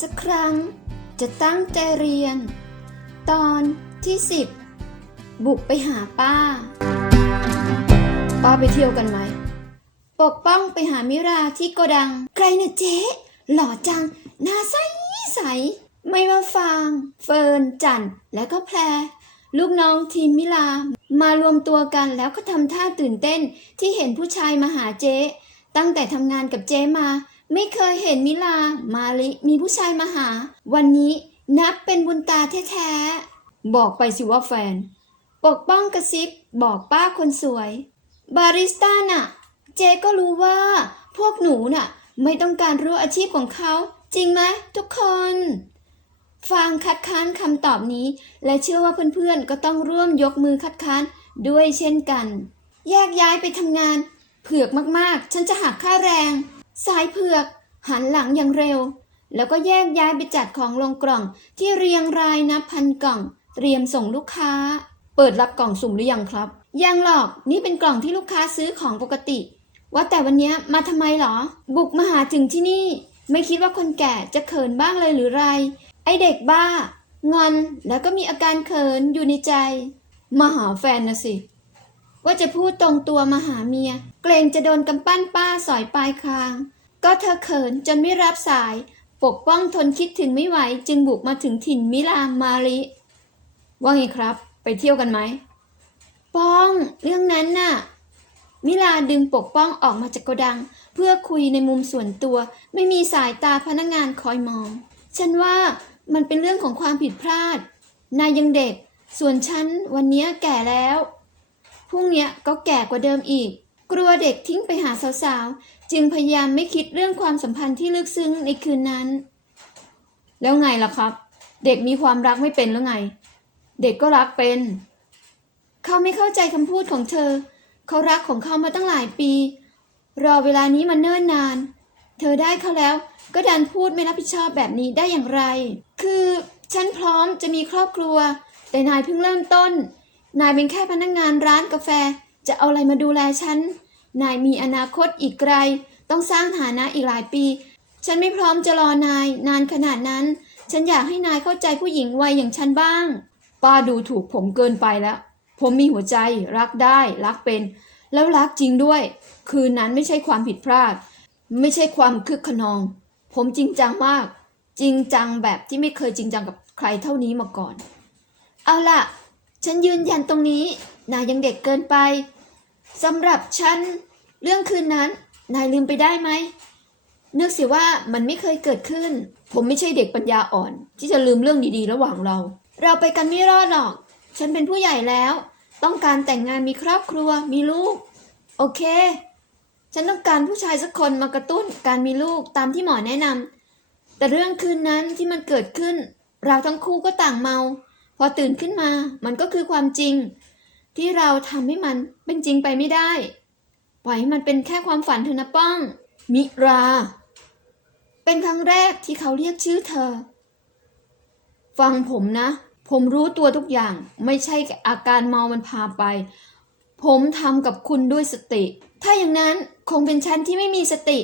สักครั้ง จะตั้งใจเรียน ตอนที่สิบบุกไปหาป้า ป้าไปเที่ยวกันไหม ปกป้องไปหามิราที่โกดัง ใครเนี่ยเจ๊ หล่อจัง หน้าใสใส ไม่ว่าฟาง เฟิร์น จัน และก็แพร ลูกน้องทีมมิลามารวมตัวกันแล้วก็ทำท่าตื่นเต้นที่เห็นผู้ชายมาหาเจ๊ ตั้งแต่ทำงานกับเจ๊มา ไม่เคยเห็นมิลา มาลิ มีผู้ชายมาหา วันนี้นับเป็นบุญตาแท้ๆ บอกไปสิว่าแฟน ปกป้องกระซิบ บอกป้าคนสวย บาริสต้าน่ะ เจก็รู้ว่า พวกหนูน่ะ ไม่ต้องการรู้อาชีพของเขา จริงไหมทุกคนฟางคัดค้านคำตอบนี้ และเชื่อว่าเพื่อนๆ ก็ต้องร่วมยกมือคัดค้านด้วยเช่นกัน แยกย้ายไปทำงาน เผือกมากๆ ฉันจะหักค่าแรง สายเผือก หันหลังอย่างเร็ว แล้วก็แยกย้ายไปจัดของลงกล่องที่เรียงรายนับพันกล่อง เตรียมส่งลูกค้า เปิดรับกล่องสุ่มหรือยังครับ ยังหรอกนี่เป็นกล่องที่ลูกค้าซื้อของปกติ ว่าแต่วันนี้มาทำไมหรอ บุกมาหาถึงที่นี่ ไม่คิดว่าคนแก่จะเขินบ้างเลยหรือไร ไอเด็กบ้างอนแล้วก็มีอาการเขินอยู่ในใจ มาหาแฟนนะสิ ว่าจะพูดตรงตัวมาหาเมีย เกรงจะโดนกำปั้นป้าสอยปลายคาง ก็เธอเขินจนไม่รับสาย ปกป้องทนคิดถึงไม่ไหว จึงบุกมาถึงถิ่นมิลามาริว่าไงครับ ไปเที่ยวกันไหม ป้อง เรื่องนั้นน่ะ มิลาดึงปกป้องออกมาจากโกดัง เพื่อคุยในมุมส่วนตัว ไม่มีสายตาพนักงานคอยมอง ฉันว่ามันเป็นเรื่องของความผิดพลาด นายยังเด็ก ส่วนฉันวันนี้แก่แล้ว พรุ่งนี้ก็แก่กว่าเดิมอีก กลัวเด็กทิ้งไปหาสาวๆ จึงพยายามไม่คิดเรื่องความสัมพันธ์ที่ลึกซึ้งในคืนนั้น แล้วไงล่ะครับ เด็กมีความรักไม่เป็นแล้วไง เด็กก็รักเป็น เขาไม่เข้าใจคำพูดของเธอ เขารักของเขามาตั้งหลายปี รอเวลานี้มาเนิ่นนาน เธอได้เขาแล้วก็ดันพูดไม่รับผิดชอบแบบนี้ได้อย่างไร คือฉันพร้อมจะมีครอบครัว แต่นายเพิ่งเริ่มต้น นายเป็นแค่พนักงงานร้านกาแฟ จะเอาอะไรมาดูแลฉัน นายมีอนาคตอีกไกล ต้องสร้างฐานะอีกหลายปี ฉันไม่พร้อมจะรอนายนานขนาดนั้น ฉันอยากให้นายเข้าใจผู้หญิงวัยอย่างฉันบ้าง ป้าดูถูกผมเกินไปแล้ว ผมมีหัวใจ รักได้ รักเป็น แล้วรักจริงด้วย คืนนั้นไม่ใช่ความผิดพลาด ไม่ใช่ความคึกขนอง ผมจริงจังมาก จริงจังแบบที่ไม่เคยจริงจังกับใครเท่านี้มาก่อน เอาล่ะ ฉันยืนยันตรงนี้นายยังเด็กเกินไปสำหรับฉัน เรื่องคืนนั้น นายลืมไปได้ไหมนึกเสียว่ามันไม่เคยเกิดขึ้น ผมไม่ใช่เด็กปัญญาอ่อน ที่จะลืมเรื่องดีๆ ระหว่างเรา เราไปกันไม่รอดหรอก ฉันเป็นผู้ใหญ่แล้ว ต้องการแต่งงานมีครอบครัวมีลูก โอเค ฉันต้องการผู้ชายสักคนมากระตุ้นการมีลูกตามที่หมอแนะนำแต่เรื่องคืนนั้นที่มันเกิดขึ้น เราทั้งคู่ก็ต่างเมา พอตื่นขึ้นมา มันก็คือความจริง ที่เราทำให้มันเป็นจริงไปไม่ได้ ปล่อยให้มันเป็นแค่ความฝันเถอะนะป้อง มิรา เป็นครั้งแรกที่เขาเรียกชื่อเธอ ฟังผมนะ ผมรู้ตัวทุกอย่าง ไม่ใช่อาการเมามันพาไป ผมทำกับคุณด้วยสติ ถ้าอย่างนั้นคงเป็นฉันที่ไม่มีสติ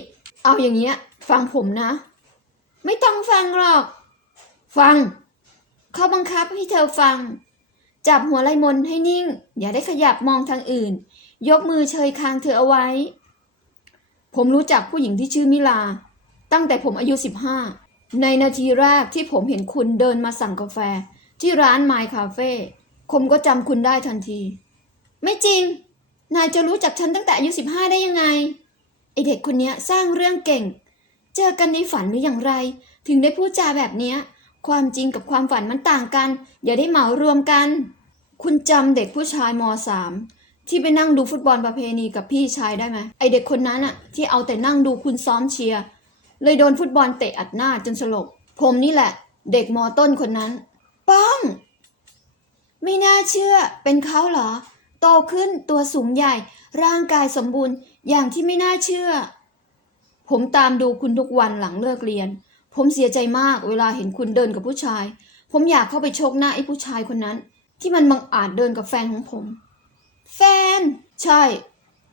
เอาอย่างเงี้ย ฟังผมนะ ไม่ต้องฟังหรอก ฟัง เขาบังคับให้เธอฟัง จับหัวไหล่มนให้นิ่ง อย่าได้ขยับมองทางอื่น ยกมือเชยคางเธอเอาไว้ ผมรู้จักผู้หญิงที่ชื่อมิลา ตั้งแต่ผมอายุ 15 ในนาทีแรกที่ผมเห็นคุณเดินมาสั่งกาแฟ ที่ร้านไมค์คาเฟ่ผมก็จำคุณได้ทันที ไม่จริง นายจะรู้จักฉันตั้งแต่อายุ 15 ได้ยังไงไอเด็กคนนี้สร้างเรื่องเก่ง เจอกันในฝันหรืออย่างไร ถึงได้พูดจาแบบเนี้ย ความจริงกับความฝันมันต่างกัน อย่าได้เหมารวมกัน คุณจำเด็กผู้ชายม .3 ที่ไปนั่งดูฟุตบอลประเพณีกับพี่ชายได้ไหมไอเด็กคนนั้นอะที่เอาแต่นั่งดูคุณซ้อมเชียร์เลยโดนฟุตบอลเตะอัดหน้าจนสลบ ผมนี่แหละ เด็กมต้นคนนั้น ป้อง ไม่น่าเชื่อ เป็นเขาเหรอ โตขึ้นตัวสูงใหญ่ ร่างกายสมบูรณ์อย่างที่ไม่น่าเชื่อ ผมตามดูคุณทุกวันหลังเลิกเรียน ผมเสียใจมากเวลาเห็นคุณเดินกับผู้ชาย ผมอยากเข้าไปชกหน้าไอ้ผู้ชายคนนั้น ที่มันบังอาจเดินกับแฟนของผม แฟน ใช่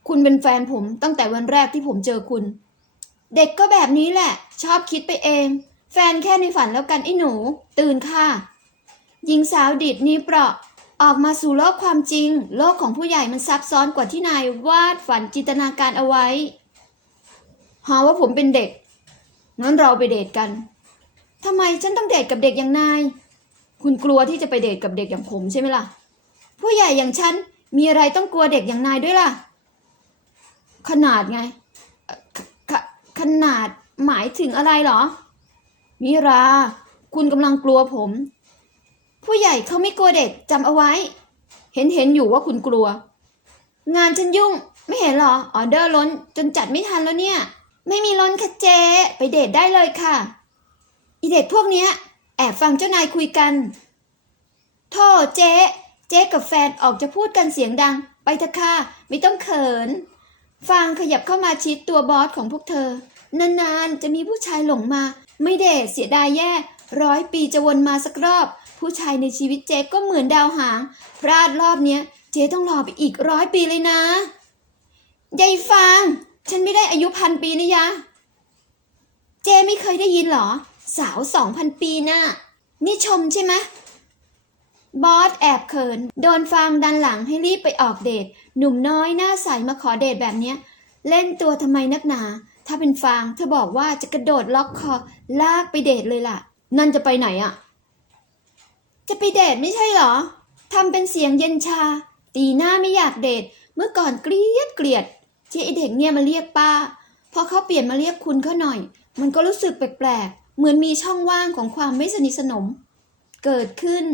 คุณเป็นแฟนผมตั้งแต่วันแรกที่ผมเจอคุณ เด็กก็แบบนี้แหละ ชอบคิดไปเอง แฟนแค่ในฝันแล้วกันไอ้หนู ตื่นค่ะ หญิงสาวดิดนี้เปราะออกมาสู่โลกความจริง โลกของผู้ใหญ่มันซับซ้อนกว่าที่นายวาดฝันจินตนาการเอาไว้หาว่าผมเป็นเด็ก งั้นเราไปเดทกันทำไมฉันต้องเดทกับเด็กอย่างนาย คุณกลัวที่จะไปเดทกับเด็กอย่างผมใช่ไหมล่ะ ผู้ใหญ่อย่างฉันมีอะไรต้องกลัวเด็กอย่างนายด้วยล่ะ ขนาดไงขขนาดหมายถึงอะไรหรอ มิรา คุณกำลังกลัวผม ผู้ใหญ่เขาไม่กลัวเด็กจำเอาไว้ เห็นเห็นอยู่ว่าคุณกลัว งานฉันยุ่งไม่เห็นหรอออเดอร์ล้นจนจัดไม่ทันแล้วเนี่ย ไม่มีล้นค่ะเจ๊ไปเดทได้เลยค่ะ อีเด็กพวกเนี้ย แอบฟังเจ้านายคุยกันโธ่เจ๊เจ๊กับแฟนออกจะพูดกันเสียงดัง ไปเถอะค่ะ ไม่ต้องเขินฟางขยับเข้ามาชิดตัวบอสของพวกเธอ นานๆ จะมีผู้ชายหลงมา ไม่เดทเสียดายแย่ ร้อยปีจะวนมาสักรอบ ผู้ชายในชีวิตเจ๊ก็เหมือนดาวหาง พลาดรอบเนี้ย เจ๊ต้องรอไปอีกร้อยปีเลยนะยายฟาง ฉันไม่ได้อายุพันปีนะยะ เจไม่เคยได้ยินหรอ สาวสองพันปีน่ะนี่ชมใช่ไหมบอสแอบเขิน โดนฟางดันหลังให้รีบไปออกเดท หนุ่มน้อยหน้าใสมาขอเดทแบบเนี้ย เล่นตัวทำไมนักหนา ถ้าเป็นฟางเธอบอกว่าจะกระโดดล็อกคอ ลากไปเดทเลยล่ะ นั่นจะไปไหนอะจะไปเดทไม่ใช่หรอทำเป็นเสียงเย็นชา ตีหน้าไม่อยากเดท เมื่อก่อนเกลียดเกลียด ที่ไอเด็กเนี่ยมาเรียกป้า พอเขาเปลี่ยนมาเรียกคุณเขาหน่อย มันก็รู้สึกแปลกๆ เหมือนมีช่องว่างของความไม่สนิทสนม เกิดขึ้น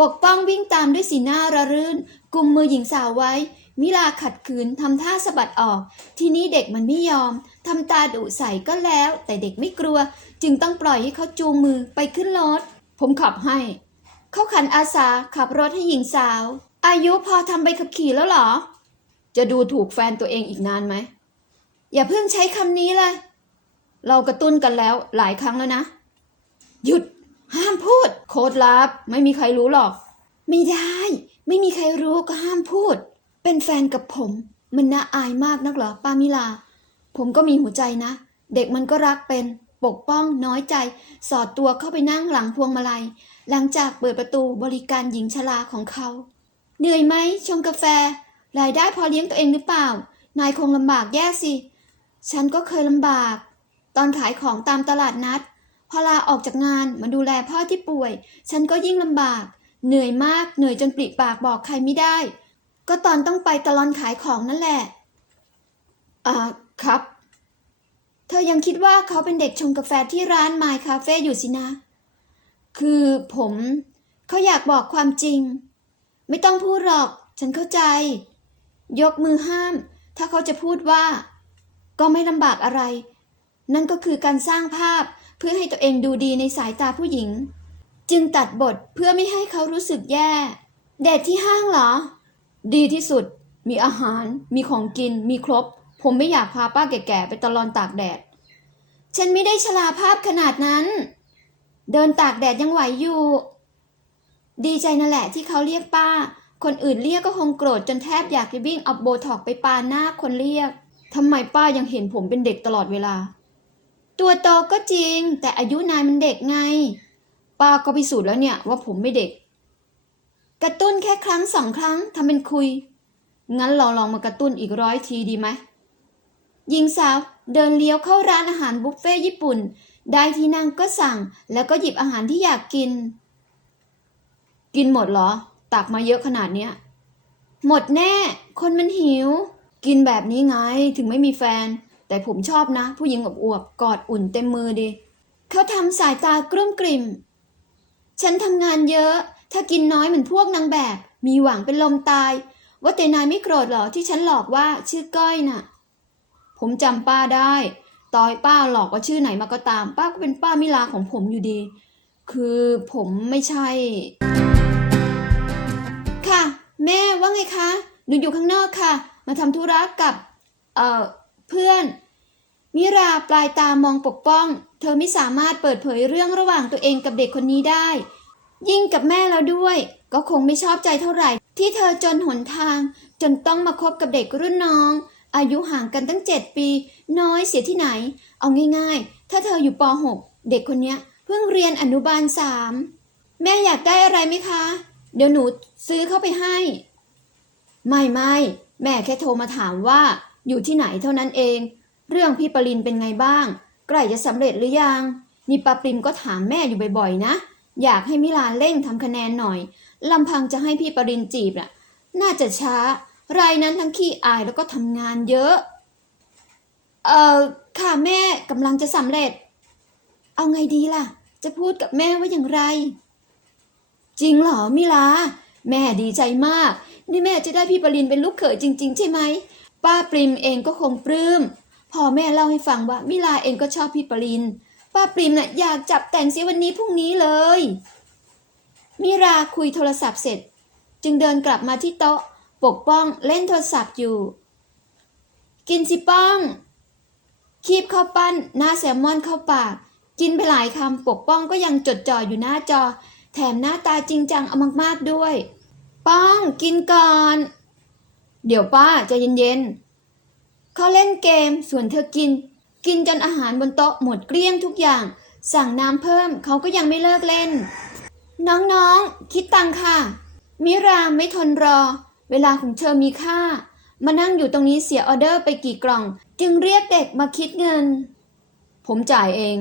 ปกป้องวิ่งตามด้วยสีหน้าระรื่นกุมมือหญิงสาวไว้ มิลาขัดขืนทำท่าสะบัดออก ทีนี้เด็กมันไม่ยอมทำตาดุใส่ก็แล้ว แต่เด็กไม่กลัว จึงต้องปล่อยให้เขาจูงมือไปขึ้นรถผมขับให้ เขาขันอาสาขับรถให้หญิงสาว อายุพอทำใบขับขี่แล้วหรอ จะดูถูกแฟนตัวเองอีกนานไหม อย่าเพิ่งใช้คำนี้เลย เรากระตุ้นกันแล้วหลายครั้งแล้วนะ หยุด ห้ามพูด โค้ดลับ ไม่มีใครรู้หรอก ไม่ได้ ไม่มีใครรู้ก็ห้ามพูด เป็นแฟนกับผม มันน่าอายมากนักเหรอป้ามิลา ผมก็มีหัวใจนะ เด็กมันก็รักเป็น ปกป้อง น้อยใจ สอดตัวเข้าไปนั่งหลังพวงมาลัย หลังจากเปิดประตูบริการหญิงชราของเขา เหนื่อยไหมชงกาแฟ รายได้พอเลี้ยงตัวเองหรือเปล่า นายคงลำบากแย่สิ ฉันก็เคยลำบาก ตอนขายของตามตลาดนัด พอลาออกจากงานมาดูแลพ่อที่ป่วย ฉันก็ยิ่งลำบาก เหนื่อยมาก เหนื่อยจนปริปากบอกใครไม่ได้ ก็ตอนต้องไปตลอนขายของนั่นแหละ อ่า ครับ เธอยังคิดว่าเขาเป็นเด็กชงกาแฟที่ร้านไมล์คาเฟ่อยู่สินะ คือผม เขาอยากบอกความจริง ไม่ต้องพูดหรอก ฉันเข้าใจ ยกมือห้าม ถ้าเขาจะพูดว่า ก็ไม่ลำบากอะไร นั่นก็คือการสร้างภาพเพื่อให้ตัวเองดูดีในสายตาผู้หญิง จึงตัดบทเพื่อไม่ให้เขารู้สึกแย่ เดทที่ห้างเหรอ ดีที่สุด มีอาหาร มีของกิน มีครบ ผมไม่อยากพาป้าแก่ๆไปตลอนตากแดด ฉันไม่ได้ชราภาพขนาดนั้น เดินตากแดดยังไหวอยู่ ดีใจนั่นแหละที่เขาเรียกป้า คนอื่นเรียกก็คงโกรธจนแทบอยากจะวิ่งเอาโบท็อกไปปาหน้าคนเรียกทำไมป้ายังเห็นผมเป็นเด็กตลอดเวลา ตัวโตก็จริง แต่อายุนายมันเด็กไง ป้าก็พิสูจน์แล้วเนี่ยว่าผมไม่เด็ก กระตุ้นแค่ครั้งสองครั้งทำเป็นคุย งั้นเราลองมากระตุ้นอีกร้อยทีดีไหมหญิงสาวเดินเลี้ยวเข้าร้านอาหารบุฟเฟ่ญี่ปุ่น ได้ที่นั่งก็สั่ง แล้วก็หยิบอาหารที่อยากกิน กินหมดเหรอ ตักมาเยอะขนาดเนี้ย หมดแน่ คนมันหิว กินแบบนี้ไงถึงไม่มีแฟน แต่ผมชอบนะ ผู้หญิงอวบๆกอดอุ่นเต็มมือดี เขาทำสายตากลุ้มกลิ่ม ฉันทำงานเยอะ ถ้ากินน้อยเหมือนพวกนางแบบ มีหวังเป็นลมตาย ว่าแต่นายไม่โกรธหรอที่ฉันหลอกว่าชื่อก้อยน่ะ ผมจำป้าได้ตอยป้าหลอกว่าชื่อไหนมาก็ตาม ป้าก็เป็นป้ามิลาของผมอยู่ดี คือผมไม่ใช่ ค่ะ แม่ว่าไงคะ หนูอยู่ข้างนอกค่ะ มาทำธุระกับเอ่อเพื่อน มิราปลายตามองปกป้อง เธอไม่สามารถเปิดเผยเรื่องระหว่างตัวเองกับเด็กคนนี้ได้ ยิ่งกับแม่แล้วด้วย ก็คงไม่ชอบใจเท่าไหร่ ที่เธอจนหนทาง จนต้องมาคบกับเด็กรุ่นน้อง อายุห่างกันตั้งเจ็ดปี น้อยเสียที่ไหน เอาง่ายๆ ถ้าเธออยู่ป .6 เด็กคนนี้เพิ่งเรียนอนุบาลสามแม่อยากได้อะไรไหมคะ เดี๋ยวหนูซื้อเข้าไปให้ ไม่ไม่แม่แค่โทรมาถามว่า อยู่ที่ไหนเท่านั้นเอง เรื่องพี่ปรินเป็นไงบ้าง ใกล้จะสำเร็จหรือยัง นี่ปาปริมก็ถามแม่อยู่บ่อยๆ นะ อยากให้มิลาเร่งทำคะแนนหน่อยลำพังจะให้พี่ปรินจีบน่ะ น่าจะช้า รายนั้นทั้งขี้อายแล้วก็ทำงานเยอะ เอ่อค่ะแม่กำลังจะสำเร็จ เอาไงดีล่ะ จะพูดกับแม่ว่าอย่างไร จริงเหรอมิลา แม่ดีใจมาก นี่แม่จะได้พี่ปรินเป็นลูกเขยจริง ๆ ใช่ไหมป้าปริมเองก็คงปลื้มพอแม่เล่าให้ฟังว่ามิลาเองก็ชอบพี่ปรินป้าปริมน่ะอยากจับแต่งเสียวันนี้พรุ่งนี้เลย มิราคุยโทรศัพท์เสร็จ จึงเดินกลับมาที่โต๊ะ ปกป้องเล่นโทรศัพท์อยู่ กินสิป้อง คีบข้าวปั้นหน้าแซลมอนเข้าปาก กินไปหลายคำปกป้องก็ยังจดจ่ออยู่หน้าจอ แถมหน้าตาจริงจังเอามากๆด้วย ป้องกินก่อน เดี๋ยวป้าจะเย็นๆเขาเล่นเกมส่วนเธอกิน กินจนอาหารบนโต๊ะหมดเกลี้ยงทุกอย่าง สั่งน้ำเพิ่มเขาก็ยังไม่เลิกเล่น น้องๆ คิดตังค่ะ มิราไม่ทนรอ เวลาของเธอมีค่า มานั่งอยู่ตรงนี้เสียออเดอร์ไปกี่กล่อง จึงเรียกเด็กมาคิดเงิน ผมจ่ายเอง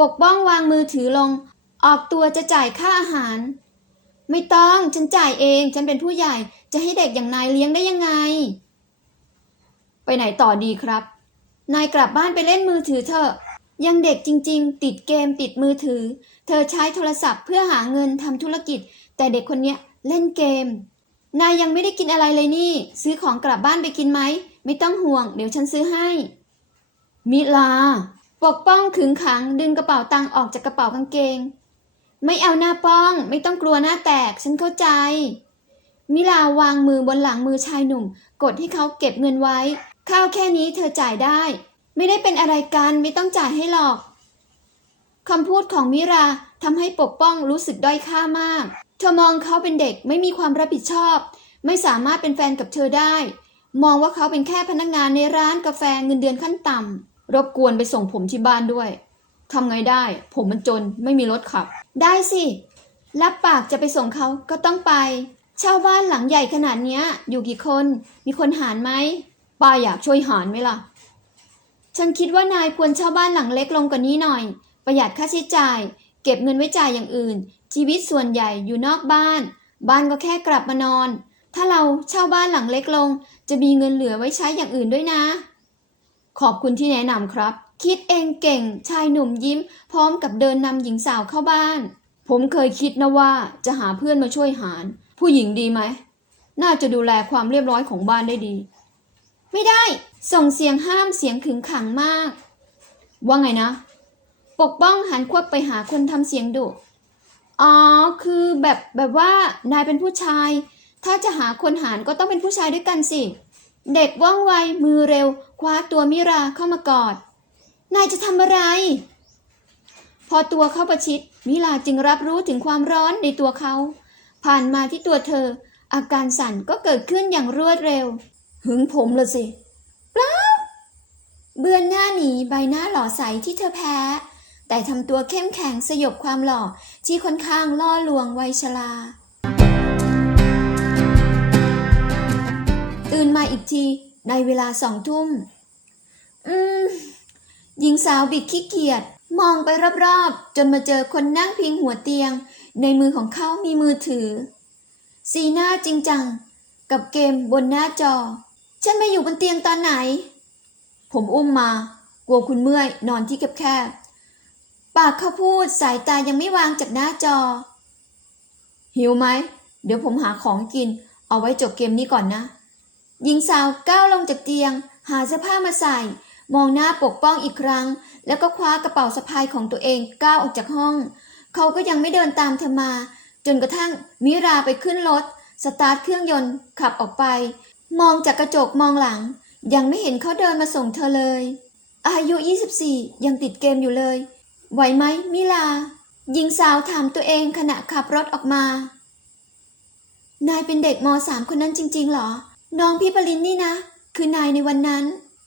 ปกป้องวางมือถือลง ออกตัวจะจ่ายค่าอาหาร ไม่ต้องฉันจ่ายเอง ฉันเป็นผู้ใหญ่จะให้เด็กอย่างนายเลี้ยงได้ยังไง ไปไหนต่อดีครับ นายกลับบ้านไปเล่นมือถือเถอะ ยังเด็กจริง ๆ ติดเกมติดมือถือ เธอใช้โทรศัพท์เพื่อหาเงินทำธุรกิจ แต่เด็กคนเนี้ยเล่นเกม นายยังไม่ได้กินอะไรเลยนี่ ซื้อของกลับบ้านไปกินไหม ไม่ต้องห่วง เดี๋ยวฉันซื้อให้ มิลา ปกป้องขึงขังดึงกระเป๋าตังค์ออกจากกระเป๋ากางเกง ไม่เอาหน้าป้อง ไม่ต้องกลัวหน้าแตก ฉันเข้าใจ มิลาวางมือบนหลังมือชายหนุ่ม กดให้เขาเก็บเงินไว้ ข้าวแค่นี้เธอจ่ายได้ ไม่ได้เป็นอะไรกันไม่ต้องจ่ายให้หรอกคำพูดของมิราทำให้ปกป้องรู้สึกด้อยค่ามาก เธอมองเขาเป็นเด็กไม่มีความรับผิดชอบ ไม่สามารถเป็นแฟนกับเธอได้ มองว่าเขาเป็นแค่พนักงานในร้านกาแฟเงินเดือนขั้นต่ำรบกวนไปส่งผมที่บ้านด้วย ทำไงได้ ผมมันจนไม่มีรถขับ ได้สิ รับปากจะไปส่งเขาก็ต้องไป เช่าบ้านหลังใหญ่ขนาดเนี้ย อยู่กี่คน มีคนหารไหมป้าอยากช่วยหารไหมล่ะ ฉันคิดว่านายควรเช่าบ้านหลังเล็กลงกว่านี้หน่อย ประหยัดค่าใช้จ่าย เก็บเงินไว้จ่ายอย่างอื่น ชีวิตส่วนใหญ่อยู่นอกบ้าน บ้านก็แค่กลับมานอน ถ้าเราเช่าบ้านหลังเล็กลง จะมีเงินเหลือไว้ใช้อย่างอื่นด้วยนะ ขอบคุณที่แนะนำครับ คิดเองเก่ง ชายหนุ่มยิ้ม พร้อมกับเดินนำหญิงสาวเข้าบ้าน ผมเคยคิดนะว่าจะหาเพื่อนมาช่วยหาร ผู้หญิงดีไหม น่าจะดูแลความเรียบร้อยของบ้านได้ดี ไม่ได้ ส่งเสียงห้ามเสียงขึงขังมาก ว่าไงนะ ปกป้องหันควับไปหาคนทำเสียงดุ อ๋อ คือแบบแบบว่านายเป็นผู้ชาย ถ้าจะหาคนหารก็ต้องเป็นผู้ชายด้วยกันสิ เด็กว่องไวมือเร็ว คว้าตัวมิราเข้ามากอด นายจะทำอะไร พอตัวเข้าประชิด มิลาจึงรับรู้ถึงความร้อนในตัวเขา ผ่านมาที่ตัวเธอ อาการสั่นก็เกิดขึ้นอย่างรวดเร็ว หึงผมละสิเปล่าเบือนหน้าหนีใบหน้าหล่อใสที่เธอแพ้ แต่ทำตัวเข้มแข็งสยบความหล่อที่ค่อนข้างล่อลวงวัยชราตื่นมาอีกทีในเวลาสองทุ่ม อืม หญิงสาวบิดขี้เกียจมองไปรอบๆ จนมาเจอคนนั่งพิงหัวเตียง ในมือของเขามีมือถือ สีหน้าจริงจัง กับเกมบนหน้าจอ ฉันมาอยู่บนเตียงตอนไหน ผมอุ้มมา กลัวคุณเมื่อยนอนที่แคบๆปากเขาพูดสายตายังไม่วางจากหน้าจอ หิวไหม เดี๋ยวผมหาของกิน เอาไว้จบเกมนี้ก่อนนะ หญิงสาวก้าวลงจากเตียง หาเสื้อผ้ามาใส่ มองหน้าปกป้องอีกครั้ง แล้วก็คว้ากระเป๋าสะพายของตัวเองก้าวออกจากห้อง เขาก็ยังไม่เดินตามเธอมา จนกระทั่งมิราไปขึ้นรถสตาร์ทเครื่องยนต์ขับออกไป มองจากกระจกมองหลัง ยังไม่เห็นเขาเดินมาส่งเธอเลย อายุ 24 ยังติดเกมอยู่เลย ไหวไหมมิลาหญิงสาวถามตัวเองขณะขับรถออกมา นายเป็นเด็กมสามคนนั้นจริงๆเหรอ น้องพี่ปรินนี่นะ คือนายในวันนั้น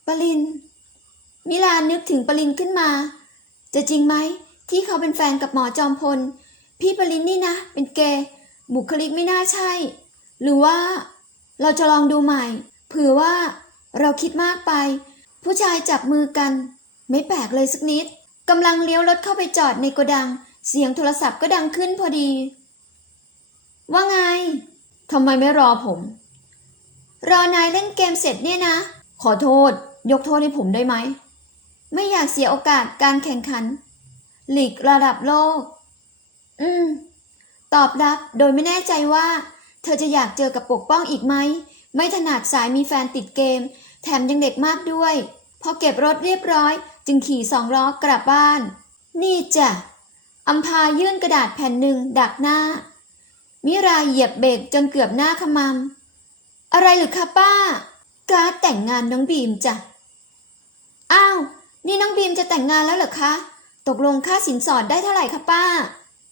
ปริน มิลานึกถึงปรินขึ้นมา จะจริงไหมที่เขาเป็นแฟนกับหมอจอมพล พี่ปรินนี่นะ เป็นเกย์บุคลิกไม่น่าใช่ หรือว่า เราจะลองดูใหม่เผื่อว่าเราคิดมากไป ผู้ชายจับมือกัน ไม่แปลกเลยสักนิดกำลังเลี้ยวรถเข้าไปจอดในโกดัง เสียงโทรศัพท์ก็ดังขึ้นพอดี ว่าไงทำไมไม่รอผม รอนายเล่นเกมเสร็จเนี่ยนะ ขอโทษ ยกโทษให้ผมได้ไหม ไม่อยากเสียโอกาสการแข่งขันหลีกระดับโลก อืม ตอบรับโดยไม่แน่ใจว่า เธอจะอยากเจอกับปกป้องอีกไหม ไม่ถนัดสายมีแฟนติดเกม แถมยังเด็กมากด้วย พอเก็บรถเรียบร้อย จึงขี่สองล้อกลับบ้าน นี่จ้ะอัมพายื่นกระดาษแผ่นหนึ่งดักหน้า มิราเหยียบเบรกจนเกือบหน้าขมำอะไรหรือคะป้า การดแต่งงานน้องบีมจ้ะ อ้าว นี่น้องบีมจะแต่งงานแล้วเหรอคะ ตกลงค่าสินสอดได้เท่าไหร่คะป้า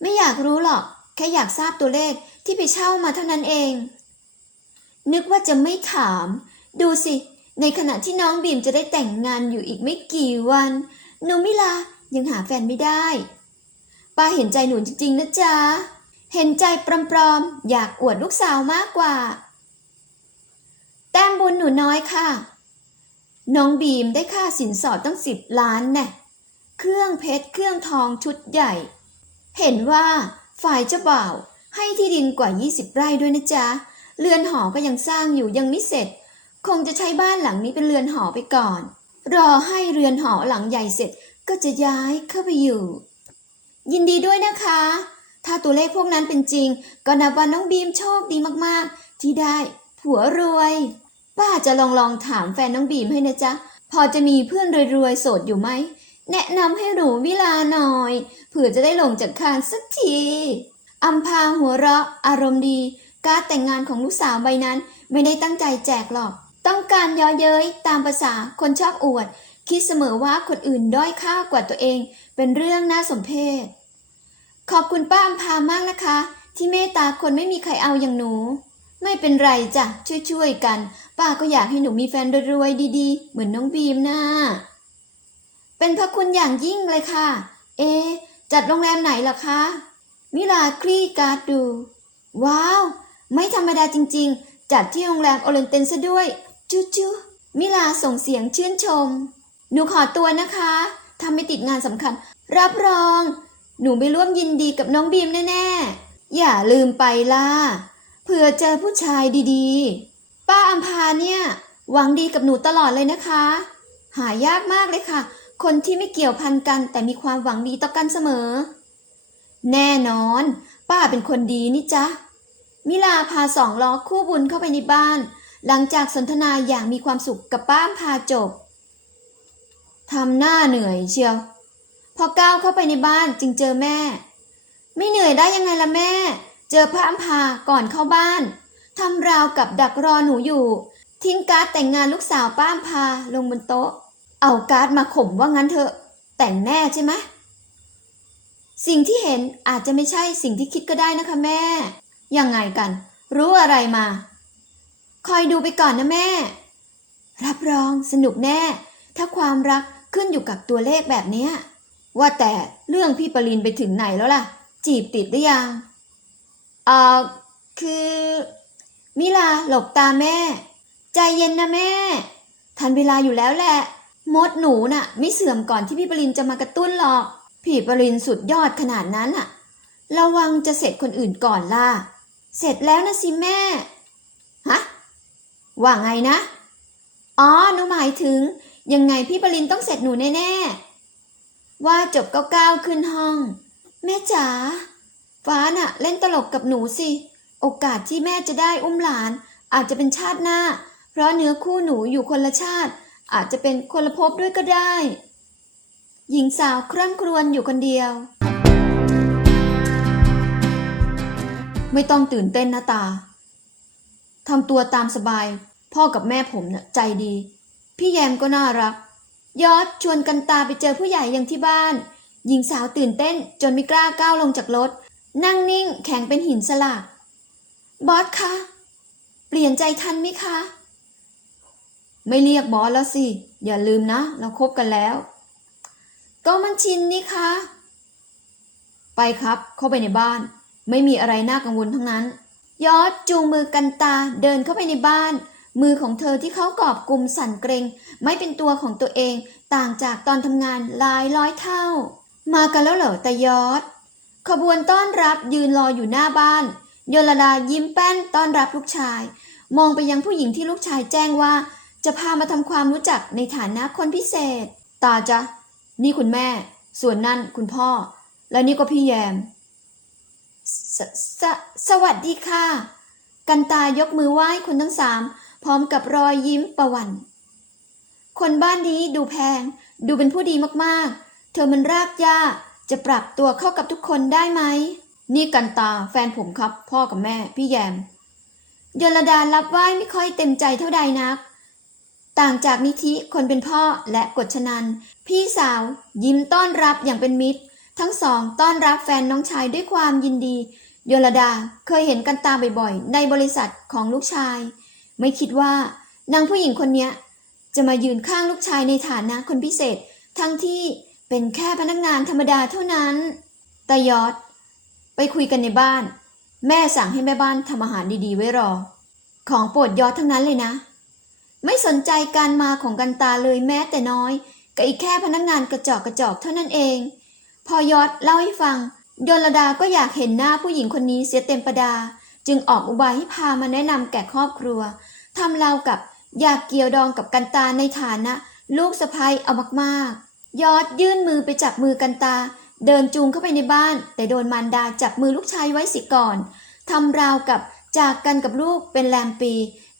ไม่อยากรู้หรอก แค่อยากทราบตัวเลขที่ไปเช่ามาเท่านั้นเอง นึกว่าจะไม่ถาม ดูสิ ในขณะที่น้องบีมจะได้แต่งงานอยู่อีกไม่กี่วันหนูมิลายังหาแฟนไม่ได้ ป้าเห็นใจหนูจริงๆนะจ๊ะ เห็นใจปลอมๆ อยากอวดลูกสาวมากกว่า แต้มบุญหนูน้อยค่ะ น้องบีมได้ค่าสินสอดตั้งสิบล้านแน่เครื่องเพชรเครื่องทองชุดใหญ่ เห็นว่าฝ่ายเจ้าบ่าวให้ที่ดินกว่า 20 ไร่ด้วยนะจ๊ะ เรือนหอก็ยังสร้างอยู่ยังไม่เสร็จ คงจะใช้บ้านหลังนี้เป็นเรือนหอไปก่อน รอให้เรือนหอหลังใหญ่เสร็จก็จะย้ายเข้าไปอยู่ ยินดีด้วยนะคะ ถ้าตัวเลขพวกนั้นเป็นจริง ก็นับว่าน้องบีมโชคดีมากๆ ที่ได้ผัวรวย ป้าจะลองลองถามแฟนน้องบีมให้นะจ๊ะ พอจะมีเพื่อนรวยๆโสดอยู่ไหม แนะนำให้หนูวิลาหน่อย เผื่อจะได้ลงจากคานสักทีอัมพาหัวเราะ อารมณ์ดี การแต่งงานของลูกสาวใบนั้น ไม่ได้ตั้งใจแจกหรอก ต้องการย้อเย้ยตามภาษาคนชอบอวด คิดเสมอว่าคนอื่นด้อยค่ากว่าตัวเอง เป็นเรื่องน่าสมเพชขอบคุณป้าอัมพามากนะคะ ที่เมตตาคนไม่มีใครเอาอย่างหนู ไม่เป็นไรจ้ะช่วยๆกัน ป้าก็อยากให้หนูมีแฟนรวยๆดีๆ เหมือนน้องบีมนะเป็นพระคุณอย่างยิ่งเลยค่ะ เอ จัดโรงแรมไหนล่ะคะมิลาคลี่การ์ดดู ว้าว ไม่ธรรมดาจริงๆ จัดที่โรงแรมโอเรนเตนซะด้วยจุจุมิลาส่งเสียงชื่นชม หนูขอตัวนะคะถ้าไม่ติดงานสำคัญ รับรอง หนูไปร่วมยินดีกับน้องบีมแน่ๆ อย่าลืมไปล่ะ ผื่อเจอผู้ชายดีๆ ป้าอัมพาเนี่ยหวังดีกับหนูตลอดเลยนะคะ หายากมากเลยค่ะ คนที่ไม่เกี่ยวพันกันแต่มีความหวังดีต่อกันเสมอ แน่นอน ป้าเป็นคนดีนี่จ๊ะ มิลาพาสองล้อคู่บุญเข้าไปในบ้าน หลังจากสนทนาอย่างมีความสุขกับป้าอัมพาจบทำหน้าเหนื่อยเชียว พอก้าวเข้าไปในบ้านจึงเจอแม่ ไม่เหนื่อยได้ยังไงล่ะแม่ เจอพระอัมพาก่อนเข้าบ้านทำราวกับดักรอหนูอยู่ ทิ้งการ์ดแต่งงานลูกสาวป้าอัมพาลงบนโต๊ะ เอาการ์ดมาข่มว่างั้นเถอะ แต่งแน่ใช่ไหมสิ่งที่เห็นอาจจะไม่ใช่สิ่งที่คิดก็ได้นะคะแม่ ยังไงกัน รู้อะไรมา คอยดูไปก่อนนะแม่ รับรองสนุกแน่ ถ้าความรักขึ้นอยู่กับตัวเลขแบบนี้ว่าแต่เรื่องพี่ปรินไปถึงไหนแล้วล่ะ จีบติดหรือยัง อ่อคือ มิลาหลบตาแม่ ใจเย็นนะแม่ ทันเวลาอยู่แล้วแหละ มดหนูน่ะ ไม่เสื่อมก่อนที่พี่ปรินจะมากระตุ้นหรอก พี่ปรินสุดยอดขนาดนั้นอะ ระวังจะเสร็จคนอื่นก่อนล่ะ เสร็จแล้วนะสิแม่ ฮะ ว่าไงนะ อ๋อ หนูหมายถึง ยังไงพี่ปรินต้องเสร็จหนูแน่ๆ ว่าจบเก้าเก้าขึ้นห้อง แม่จ๋า ฟ้าน่ะ เล่นตลกกับหนูสิ โอกาสที่แม่จะได้อุ้มหลาน อาจจะเป็นชาติหน้า เพราะเนื้อคู่หนูอยู่คนละชาติ อาจจะเป็นคนละภพด้วยก็ได้ หญิงสาวคร่ำครวญอยู่คนเดียว ไม่ต้องตื่นเต้นนะตาทำตัวตามสบาย พ่อกับแม่ผมน่ะใจดี พี่แยมก็น่ารัก ยอดชวนกันตาไปเจอผู้ใหญ่ยังที่บ้าน หญิงสาวตื่นเต้นจนไม่กล้าก้าวลงจากรถ นั่งนิ่งแข็งเป็นหินสลักบอสคะ เปลี่ยนใจทันไหมคะ ไม่เรียกบอสแล้วสิ อย่าลืมนะ เราคบกันแล้ว ก็มันชินนี่คะ ไปครับเข้าไปในบ้าน ไม่มีอะไรน่ากังวลทั้งนั้น ยอดจูงมือกันตาเดินเข้าไปในบ้าน มือของเธอที่เขากอบกลุ่มสั่นเกรง ไม่เป็นตัวของตัวเอง ต่างจากตอนทำงานหลายร้อยเท่า มากันแล้วเหรอตายอด ขบวนต้อนรับยืนรออยู่หน้าบ้านโยลดายิ้มแป้นต้อนรับลูกชาย มองไปยังผู้หญิงที่ลูกชายแจ้งว่า จะพามาทำความรู้จักในฐานะคนพิเศษ ตาจ๊ะ นี่คุณแม่ ส่วนนั่นคุณพ่อ และนี่ก็พี่แยม สสสวัสดีค่ะ กันตายกมือไหว้คนทั้งสาม พร้อมกับรอยยิ้มประวัน คนบ้านนี้ดูแพง ดูเป็นผู้ดีมากๆ เธอมันรากหญ้า จะปรับตัวเข้ากับทุกคนได้ไหม นี่กันตาแฟนผมครับ พ่อกับแม่ พี่แยมยลดารับไหว้ไม่ค่อยเต็มใจเท่าใดนัก ต่างจากนิธิคนเป็นพ่อและกฎชนัน พี่สาวยิ้มต้อนรับอย่างเป็นมิตร ทั้งสองต้อนรับแฟนน้องชายด้วยความยินดียลดาเคยเห็นกันตาบ่อยๆ ในบริษัทของลูกชาย ไม่คิดว่านางผู้หญิงคนนี้จะมายืนข้างลูกชายในฐานะคนพิเศษ ทั้งที่ เป็นแค่พนักงานธรรมดาเท่านั้น ตายอด ไปคุยกันในบ้าน แม่สั่งให้แม่บ้านทำอาหารดีๆ ไว้รอ ของโปรดยอดทั้งนั้นเลยนะ ไม่สนใจการมาของกันตาเลยแม้แต่น้อยก็อีกแค่พนักงานกระจอกกระจอกเท่านั้นเอง พอยอดเล่าให้ฟังโยลดาก็อยากเห็นหน้าผู้หญิงคนนี้เสียเต็มประดา จึงออกอุบายให้พามาแนะนำแก่ครอบครัวทำเรากับอยากเกี่ยวดองกับกันตาในฐานะ ลูกสะใภ้เอามากๆ ยอดยื่นมือไปจับมือกันตา เดินจูงเข้าไปในบ้าน แต่โดนมารดาจับมือลูกชายไว้สิก่อนทำราวกับจากกันกับลูกเป็นแรมปี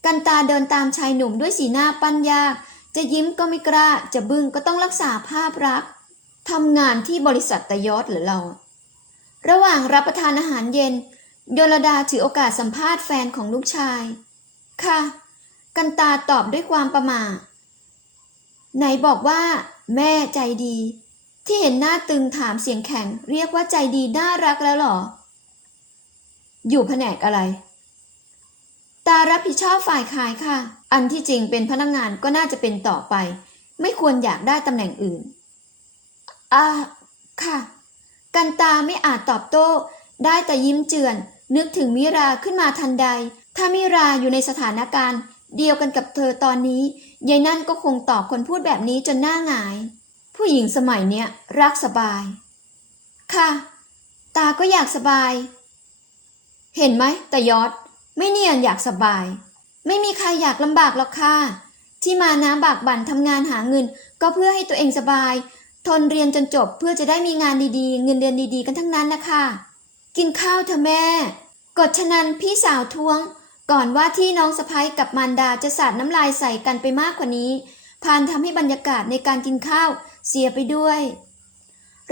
กันตาเดินตามชายหนุ่มด้วยสีหน้าปั้นยาก จะยิ้มก็ไม่กล้า จะบึ้งก็ต้องรักษาภาพลักทำงานที่บริษัทตยอดหรือเรา ระหว่างรับประทานอาหารเย็นโยลดาถือโอกาสสัมภาษณ์แฟนของลูกชาย ค่ะ กันตาตอบด้วยความประหม่าไหนบอกว่า แม่ใจดี ที่เห็นหน้าตึงถามเสียงแข็ง เรียกว่าใจดีน่ารักแล้วหรอ อยู่แผนกอะไร ตารับผิดชอบฝ่ายขายค่ะ อันที่จริงเป็นพนักงงานก็น่าจะเป็นต่อไป ไม่ควรอยากได้ตำแหน่งอื่น อ่า ค่ะ กันตาไม่อาจตอบโต้ ได้แต่ยิ้มเจือน นึกถึงมิราขึ้นมาทันใด ถ้ามิราอยู่ในสถานการณ์ เดียวกันกับเธอตอนนี้ยายนั่นก็คงตอบคนพูดแบบนี้จนหน้าหงาย ผู้หญิงสมัยเนี้ยรักสบาย ค่ะ ตาก็อยากสบาย เห็นไหมแต่ยอด ไม่เนียนอยากสบาย ไม่มีใครอยากลำบากหรอกค่ะ ที่มาน้ำบากบั่นทำงานหาเงิน ก็เพื่อให้ตัวเองสบาย ทนเรียนจนจบเพื่อจะได้มีงานดีๆ เงินเดือนดีๆ กันทั้งนั้นนะคะ กินข้าวเถอะแม่ กดฉะนันพี่สาวท้วง ก่อนว่าที่น้องสะพ้ยกับมารดาจะสาดน้ำลายใส่กันไปมากกว่านี้ พานทำให้บรรยากาศในการกินข้าวเสียไปด้วย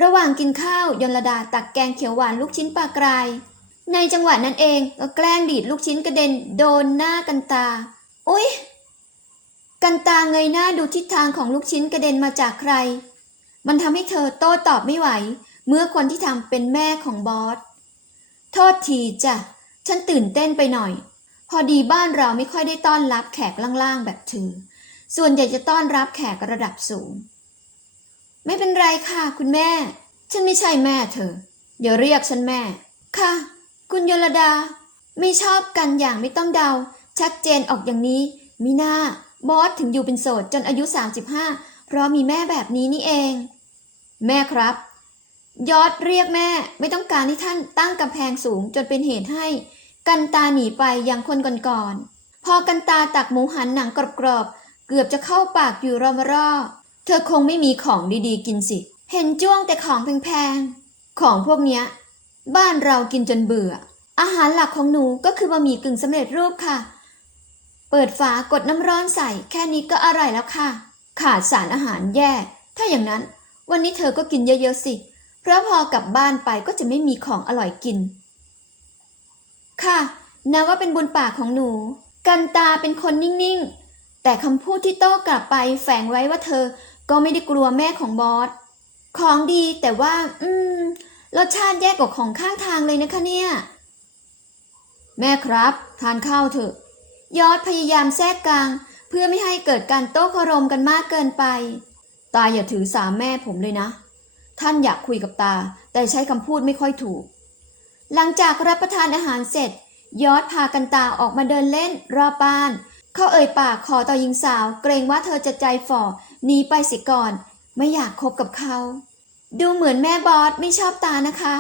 ระหว่างกินข้าวยนลดาตักแกงเขียวหวานลูกชิ้นปลากราย ในจังหวะนั้นเองก็แกล้งดีดลูกชิ้นกระเด็นโดนหน้ากันตา อุ๊ย กันตาเงยหน้าดูทิศทางของลูกชิ้นกระเด็นมาจากใคร มันทำให้เธอโต้ตอบไม่ไหว เมื่อคนที่ทำเป็นแม่ของบอส โทษทีจ้ะ ฉันตื่นเต้นไปหน่อย พอดีบ้านเราไม่ค่อยได้ต้อนรับแขกล่างๆแบบเธอ ส่วนใหญ่จะต้อนรับแขกระดับสูง ไม่เป็นไรค่ะ คุณแม่ ฉันไม่ใช่แม่เธอ อย่าเรียกฉันแม่ ค่ะ คุณยลดา ไม่ชอบกันอย่างไม่ต้องเดา ชัดเจนออกอย่างนี้มิน่าบอสถึงอยู่เป็นโสดจนอายุ 35 เพราะมีแม่แบบนี้นี่เอง แม่ครับ ยอดเรียกแม่ไม่ต้องการให้ท่านตั้งกำแพงสูงจนเป็นเหตุให้ กันตาหนีไปอย่างคนก่อนๆ พอกันตาตักหมูหันหนังกรอบๆ เกือบจะเข้าปากอยู่รอมารอเธอคงไม่มีของดีๆ กินสิ เห็นจ้วงแต่ของแพงๆ ของพวกเนี้ย บ้านเรากินจนเบื่อ อาหารหลักของหนูก็คือบะหมี่กึ่งสำเร็จรูปค่ะ เปิดฝากดน้ำร้อนใส่แค่นี้ก็อร่อยแล้วค่ะ ขาดสารอาหารแย่ ถ้าอย่างนั้น วันนี้เธอก็กินเยอะๆสิ เพราะพอกลับบ้านไปก็จะไม่มีของอร่อยกิน ค่ะนับว่าเป็นบุญปากของหนู กันตาเป็นคนนิ่งๆ แต่คำพูดที่โต้กลับไปแฝงไว้ว่าเธอก็ไม่ได้กลัวแม่ของบอส ของดีแต่ว่า อืม รสชาติแย่กว่าของข้างทางเลยนะคะเนี่ย แม่ครับ ทานข้าวเถอะ ยอดพยายามแทรกกลาง เพื่อไม่ให้เกิดการโต้คารมกันมากเกินไป ตาอย่าถือสามแม่ผมเลยนะ ท่านอยากคุยกับตา แต่ใช้คำพูดไม่ค่อยถูก หลังจากรับประทานอาหารเสร็จ ยอดพากันตาออกมาเดินเล่นรอบบ้าน เขาเอ่ยปากขอต่อหญิงสาว เกรงว่าเธอจะใจฝ่อหนีไปเสิก่อน ไม่อยากคบกับเขา ดูเหมือนแม่บอสไม่ชอบตานะคะ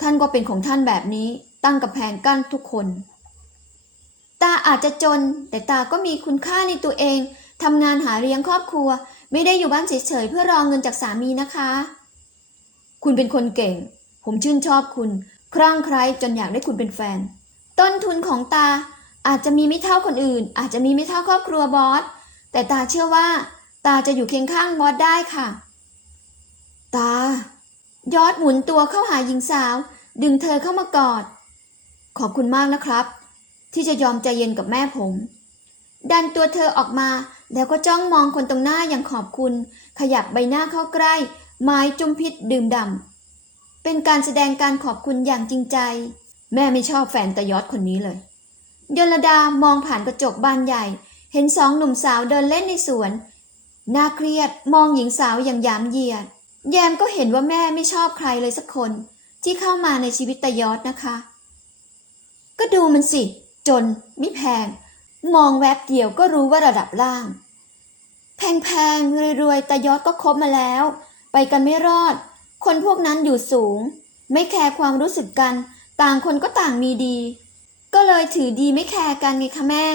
ท่านก็เป็นของท่านแบบนี้ตั้งกับแพงกั้นทุกคน ตาอาจจะจน แต่ตาก็มีคุณค่าในตัวเองทำงานหาเลี้ยงครอบครัว ไม่ได้อยู่บ้านเฉยๆเพื่อรอเงินจากสามีนะคะ คุณเป็นคนเก่ง ผมชื่นชอบคุณครั่งไคล้จนอยากได้คุณเป็นแฟน ต้นทุนของตาอาจจะมีไม่เท่าคนอื่น อาจจะมีไม่เท่าครอบครัวบอส แต่ตาเชื่อว่า ตาจะอยู่เคียงข้างบอสได้ค่ะ ตา ยอดหมุนตัวเข้าหาหญิงสาว ดึงเธอเข้ามากอด ขอบคุณมากนะครับ ที่จะยอมใจเย็นกับแม่ผม ดันตัวเธอออกมาแล้วก็จ้องมองคนตรงหน้าอย่างขอบคุณ ขยับใบหน้าเข้าใกล้ ไม้จุมพิษดื่มด่ำ เป็นการแสดงการขอบคุณอย่างจริงใจ แม่ไม่ชอบแฟนตายอดคนนี้เลยยลดามองผ่านกระจกบานใหญ่ เห็นสองหนุ่มสาวเดินเล่นในสวน น่าเครียดมองหญิงสาวอย่างยามเยียด แยมก็เห็นว่าแม่ไม่ชอบใครเลยสักคน ที่เข้ามาในชีวิตตายอดนะคะ ก็ดูมันสิ จนไม่แพง มองแวบเดียวก็รู้ว่าระดับล่าง แพงๆรวยๆตายอดก็คบมาแล้ว ไปกันไม่รอด คนพวกนั้นอยู่สูง ไม่แคร์ความรู้สึกกัน ต่างคนก็ต่างมีดี ก็เลยถือดีไม่แคร์กันไงคะแม่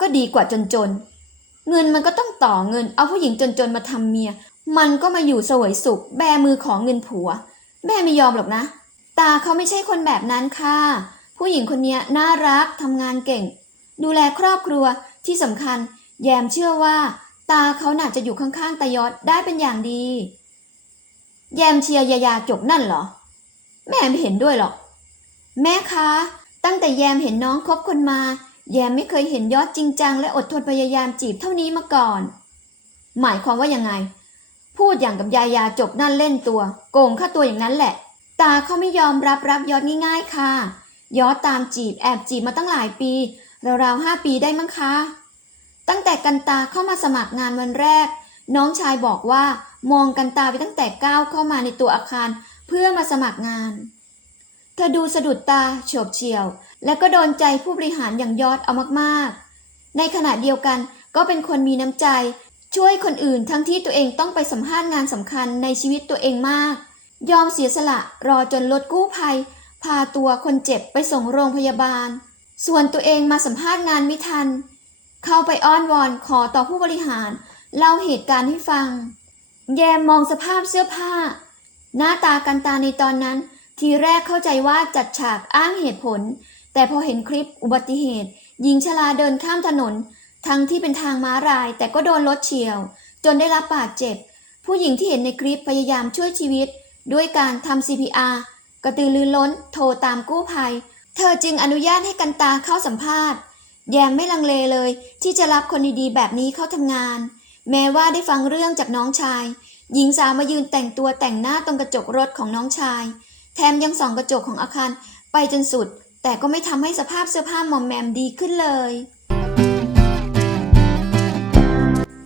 ก็ดีกว่าจนๆ เงินมันก็ต้องต่อเงิน เอาผู้หญิงจนๆมาทำเมีย มันก็มาอยู่สวยสุข แบมือของเงินผัว แม่ไม่ยอมหรอกนะ ตาเขาไม่ใช่คนแบบนั้นค่ะ ผู้หญิงคนนี้น่ารักทำงานเก่ง ดูแลครอบครัวที่สำคัญ แยมเชื่อว่า ตาเขาน่าจะอยู่ข้างๆตายอดได้เป็นอย่างดี แยมเชียร์ยายาจบนั่นเหรอ แม่ไม่เห็นด้วยหรอก แม่คะ ตั้งแต่แยมเห็นน้องคบคนมา แยมไม่เคยเห็นยอดจริงจังและอดทนพยายามจีบเท่านี้มาก่อน หมายความว่ายังไง พูดอย่างกับยายาจบนั่นเล่นตัว โกงค่าตัวอย่างนั้นแหละ ตาเขาไม่ยอมรับรับยอดง่ายๆค่ะ ยอดตามจีบแอบจีบมาตั้งหลายปีราวๆห้าปีได้มั้งคะ ตั้งแต่กันตาเข้ามาสมัครงานวันแรก น้องชายบอกว่า มองกันตาไปตั้งแต่ก้าวเข้ามาในตัวอาคารเพื่อมาสมัครงาน เธอดูสะดุดตาโฉบเฉี่ยว และก็โดนใจผู้บริหารอย่างยอดเอามากๆ ในขณะเดียวกันก็เป็นคนมีน้ำใจ ช่วยคนอื่นทั้งที่ตัวเองต้องไปสัมภาษณ์งานสำคัญในชีวิตตัวเองมาก ยอมเสียสละรอจนรถกู้ภัย พาตัวคนเจ็บไปส่งโรงพยาบาล ส่วนตัวเองมาสัมภาษณ์งานไม่ทัน เข้าไปอ้อนวอนขอต่อผู้บริหาร เล่าเหตุการณ์ให้ฟัง แยมมองสภาพเสื้อผ้า หน้าตากันตาในตอนนั้น ทีแรกเข้าใจว่าจัดฉากอ้างเหตุผล แต่พอเห็นคลิปอุบัติเหตุ หญิงชราเดินข้ามถนน ทั้งที่เป็นทางม้าลาย แต่ก็โดนรถเฉียว จนได้รับบาดเจ็บ ผู้หญิงที่เห็นในคลิปพยายามช่วยชีวิต ด้วยการทำ CPR กระตือรือร้น โทรตามกู้ภัย เธอจึงอนุญาตให้กันตาเข้าสัมภาษณ์ แยมไม่ลังเลเลย ที่จะรับคนดีๆแบบนี้เข้าทำงาน แม้ว่าได้ฟังเรื่องจากน้องชาย หญิงสาวมายืนแต่งตัวแต่งหน้าตรงกระจกรถของน้องชาย แถมยังส่องกระจกของอาคารไปจนสุด แต่ก็ไม่ทำให้สภาพเสื้อผ้ามอมแมมดีขึ้นเลย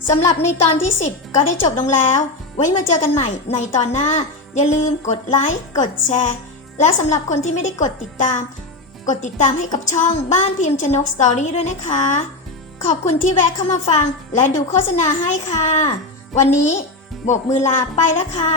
สำหรับในตอนที่ 10 ก็ได้จบลงแล้ว ไว้มาเจอกันใหม่ในตอนหน้า อย่าลืมกดไลค์กดแชร์ และสำหรับคนที่ไม่ได้กดติดตาม กดติดตามให้กับช่องบ้านพิมพ์ชนกสตอรี่ด้วยนะคะ ขอบคุณที่แวะเข้ามาฟัง และดูโฆษณาให้ค่ะ วันนี้โบกมือลาไปแล้วค่ะ